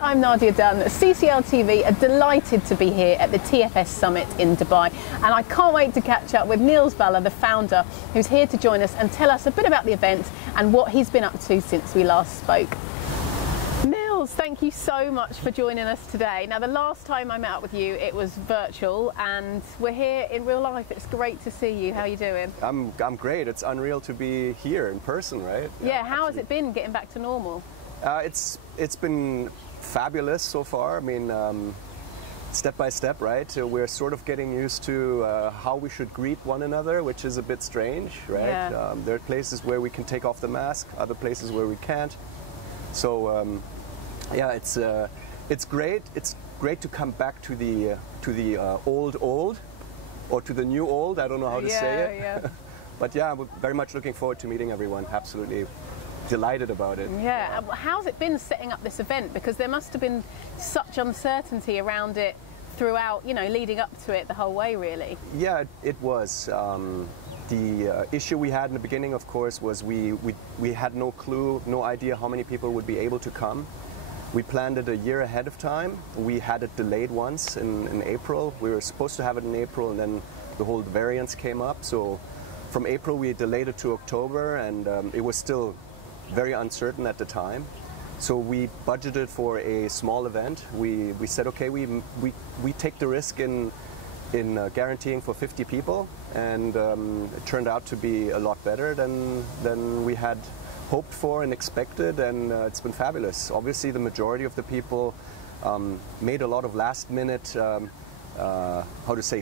Hi, I'm Nadia Dunn. CCL TV are delighted to be here at the TFS Summit in Dubai, and I can't wait to catch up with Nils Walle, the founder, who's here to join us and tell us a bit about the event and what he's been up to since we last spoke. Nils, thank you so much for joining us today. Now, the last time I met up with you, it was virtual, and we're here in real life. It's great to see you. How are you doing? I'm great. It's unreal to be here in person, right? Yeah, how has it been getting back to normal? It's been fabulous so far. I mean, step by step, right? We're sort of getting used to how we should greet one another, which is a bit strange, right? Yeah. There are places where we can take off the mask, other places where we can't. So yeah, it's great. It's great to come back to the old, or to the new old. I don't know how to say it. Yeah. But yeah, we're very much looking forward to meeting everyone. Absolutely delighted about it. Yeah. How's it been setting up this event? Because there must have been such uncertainty around it throughout, you know, leading up to it the whole way, really. Yeah, it was. The issue we had in the beginning, of course, was we had no clue, no idea how many people would be able to come. We planned it a year ahead of time. We had it delayed once in April. We were supposed to have it in April, and then the whole variants came up. So from April, we delayed it to October, and it was still very uncertain at the time. So we budgeted for a small event. We said, okay, we take the risk in guaranteeing for 50 people, and it turned out to be a lot better than we had hoped for and expected, and it's been fabulous. Obviously, the majority of the people made a lot of last-minute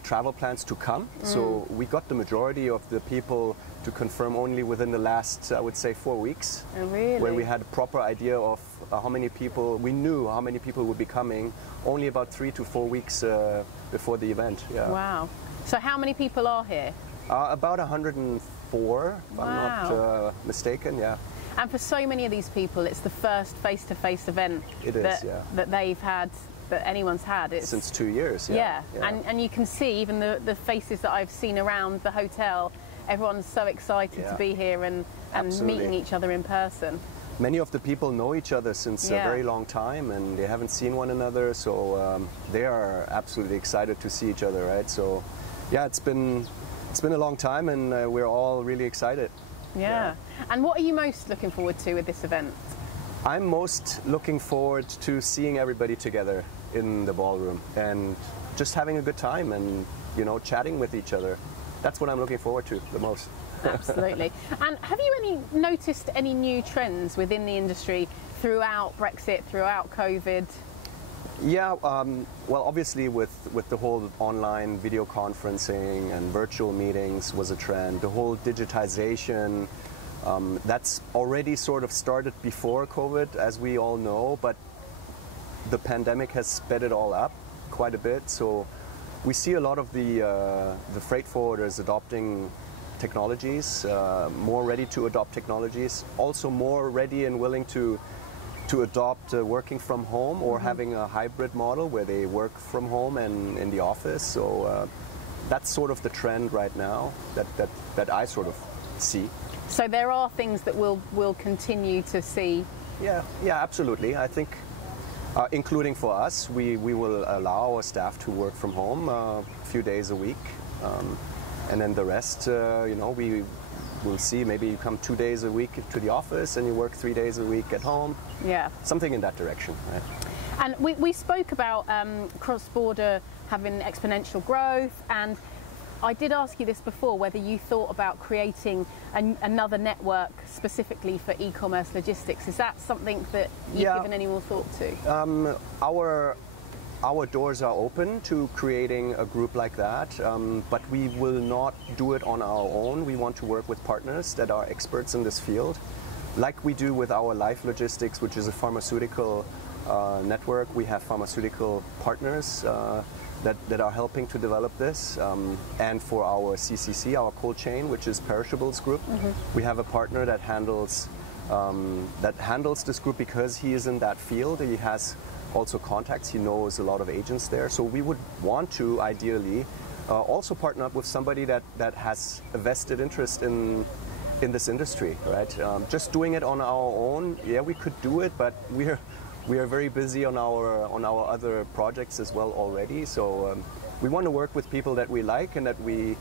travel plans to come. So we got the majority of the people to confirm only within the last, I would say, 4 weeks. Oh, really? Where we had a proper idea of how many people, we knew how many people would be coming only about 3 to 4 weeks before the event. Yeah. Wow. So how many people are here? About 104, if I'm not mistaken, yeah. And for so many of these people, it's the first face-to-face event that they've had, that anyone's had. It's, since 2 years, yeah. And you can see even the faces that I've seen around the hotel, everyone's so excited to be here and meeting each other in person. Many of the people know each other since a very long time, and they haven't seen one another, so they are absolutely excited to see each other, right? So yeah, it's been a long time, and we're all really excited. Yeah. And what are you most looking forward to with this event? I'm most looking forward to seeing everybody together in the ballroom and just having a good time and, you know, chatting with each other. That's what I'm looking forward to the most. Absolutely. And have you noticed any new trends within the industry throughout Brexit, throughout COVID? Yeah, well, obviously with the whole online video conferencing and virtual meetings was a trend. The whole digitization, that's already sort of started before COVID, as we all know, but the pandemic has sped it all up quite a bit. So we see a lot of the freight forwarders adopting technologies, more ready to adopt technologies, also more ready and willing to adopt working from home or having a hybrid model where they work from home and in the office. So that's sort of the trend right now that I sort of see. So there are things that we'll continue to see. Yeah, absolutely. I think including for us, we will allow our staff to work from home a few days a week. And then the rest, you know, we'll see. Maybe you come 2 days a week to the office and you work 3 days a week at home. Yeah. Something in that direction, right? And we spoke about cross-border having exponential growth, and I did ask you this before, whether you thought about creating another network specifically for e-commerce logistics. Is that something that you've given any more thought to? Our doors are open to creating a group like that, but we will not do it on our own. We want to work with partners that are experts in this field, like we do with our Life Logistics, which is a pharmaceutical network. We have pharmaceutical partners that are helping to develop this. And for our CCC, our cold chain, which is Perishables Group, we have a partner that handles this group because he is in that field. He has also contacts, he knows a lot of agents there. So we would want to ideally also partner up with somebody that has a vested interest in this industry, right? Just doing it on our own, yeah, we could do it, but we are very busy on our other projects as well already. So we want to work with people that we like and that we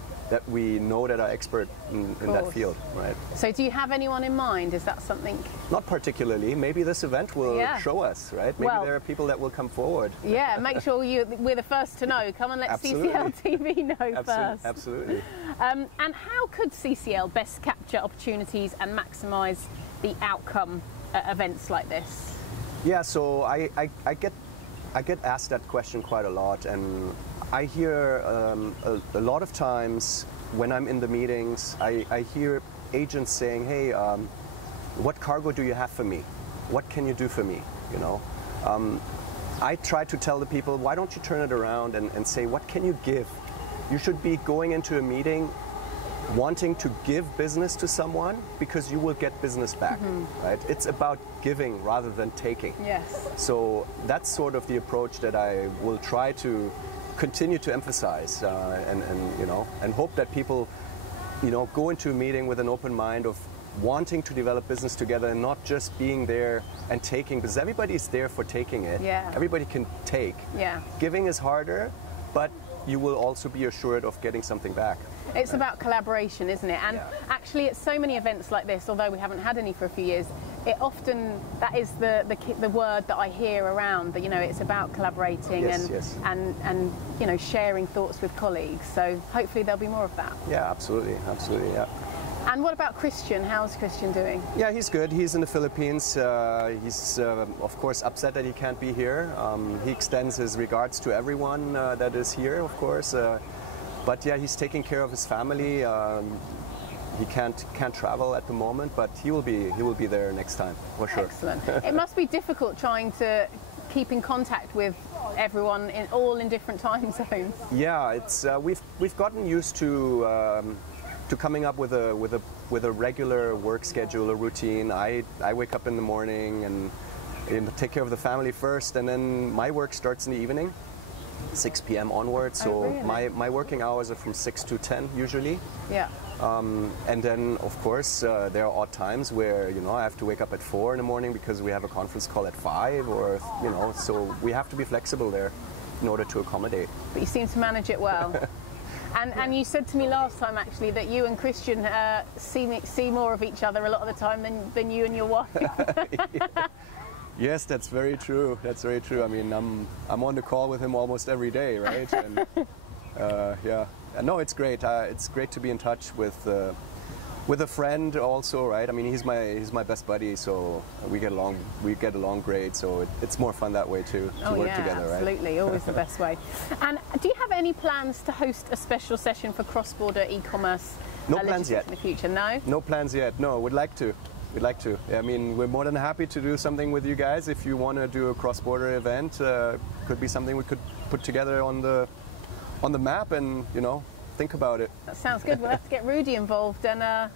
know that are expert in that field, right? So do you have anyone in mind? Is that something? Not particularly. Maybe this event will show us, right? Maybe there are people that will come forward. Yeah, make sure we're the first to know. Come and let CCL TV know first. Absolutely. And how could CCL best capture opportunities and maximise the outcome at events like this? Yeah, so I get asked that question quite a lot, and I hear a lot of times when I'm in the meetings, I hear agents saying, hey, what cargo do you have for me? What can you do for me? You know, I try to tell the people, why don't you turn it around and say, what can you give? You should be going into a meeting wanting to give business to someone because you will get business back, right? It's about giving rather than taking. Yes. So that's sort of the approach that I will try to continue to emphasize, and hope that people, go into a meeting with an open mind of wanting to develop business together and not just being there and taking, because everybody's there for taking it. Yeah. Everybody can take. Yeah. Giving is harder, but you will also be assured of getting something back. It's about collaboration, isn't it? And actually, at so many events like this, although we haven't had any for a few years, it often, that is the word that I hear around, that, it's about collaborating and sharing thoughts with colleagues. So hopefully there'll be more of that. Yeah, absolutely, yeah. And what about Christian? How's Christian doing? Yeah, he's good. He's in the Philippines. He's, of course, upset that he can't be here. He extends his regards to everyone that is here, of course. But yeah, he's taking care of his family. He can't travel at the moment, but he will be there next time, for sure. Excellent. It must be difficult trying to keep in contact with everyone all in different time zones. Yeah, it's we've gotten used to coming up with a regular work schedule, a routine. I wake up in the morning and take care of the family first, and then my work starts in the evening, 6 p.m. onwards. So really? my working hours are from 6 to 10 usually. Yeah. And then, of course, there are odd times where I have to wake up at 4 in the morning because we have a conference call at 5, or so we have to be flexible there in order to accommodate. But you seem to manage it well. And you said to me last time, actually, that you and Christian see more of each other a lot of the time than you and your wife. Yes, that's very true. That's very true. I mean, I'm on the call with him almost every day, right? And no, it's great. It's great to be in touch with a friend also, right? I mean, he's my best buddy, so we get along great. So it's more fun that way too, to work together, right? Absolutely, always the best way. And do you have any plans to host a special session for cross-border e-commerce? No plans yet. In the future, no? No plans yet. No, we'd like to. We'd like to. I mean, we're more than happy to do something with you guys. If you want to do a cross-border event, could be something we could put together on the map, and think about it. That sounds good. We'll have to get Rudy involved and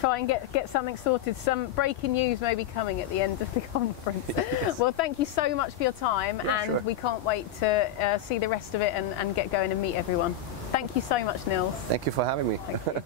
try and get something sorted. Some breaking news may be coming at the end of the conference. Yes. Well, thank you so much for your time, and we can't wait to see the rest of it and get going and meet everyone. Thank you so much, Nils. Thank you for having me. Thank you.